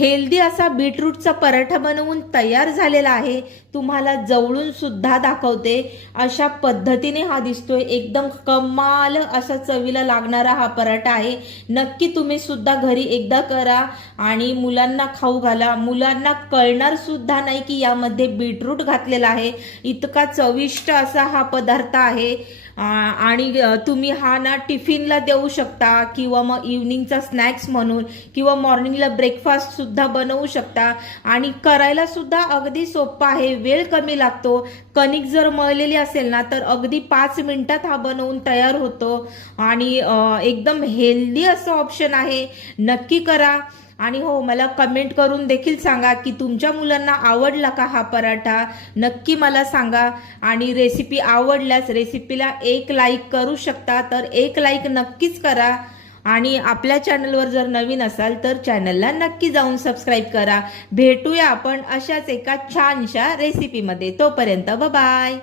Healthy असा बीटरूटचा पराठा बनवून तयार झालेला आहे। तुम्हाला जवळून सुद्धा दाखवते। अशा पद्धतीने हा दिसतोय, एकदम कमाल असा चवीला लागणारा हा पराठा आहे। नक्की तुम्ही सुद्धा घरी एकदा करा आणि मुलांना खाऊ घाला। मुलांना कळणार सुद्धा नाही की यामध्ये बीटरूट घातलेला आहे। इतका चविष्ट असा हा पदार्थ आहे आणि तुम्ही हा ना टिफिनला देऊ शकता किंवा मग इव्हनिंगचा स्नॅक्स म्हणून किंवा मॉर्निंगला ब्रेकफास्ट सुद्धा बनवू शकता आणि करायला सुद्धा अगदी सोपा आहे, वेळ कमी लागतो। कणिक जर मळलेली असेल ना तर अगदी 5 मिनिटात हा बनवून तयार होतो आणि एकदम हेल्दी असं ऑप्शन आहे। नक्की करा आणि हो, मला कमेंट करून देखील सांगा की तुमच्या मुलांना आवडला का हा पराठा, नक्की मला सांगा। आणि रेसिपी आवडल्यास रेसिपीला एक लाईक करू शकता, तर एक लाईक नक्कीच करा आणि आपल्या चॅनलवर जर नवीन असाल तर चॅनलला नक्की जाऊन सबस्क्राईब करा। भेटूया आपण अशाच एका छानशा रेसिपीमध्ये, तोपर्यंत बाय बाय।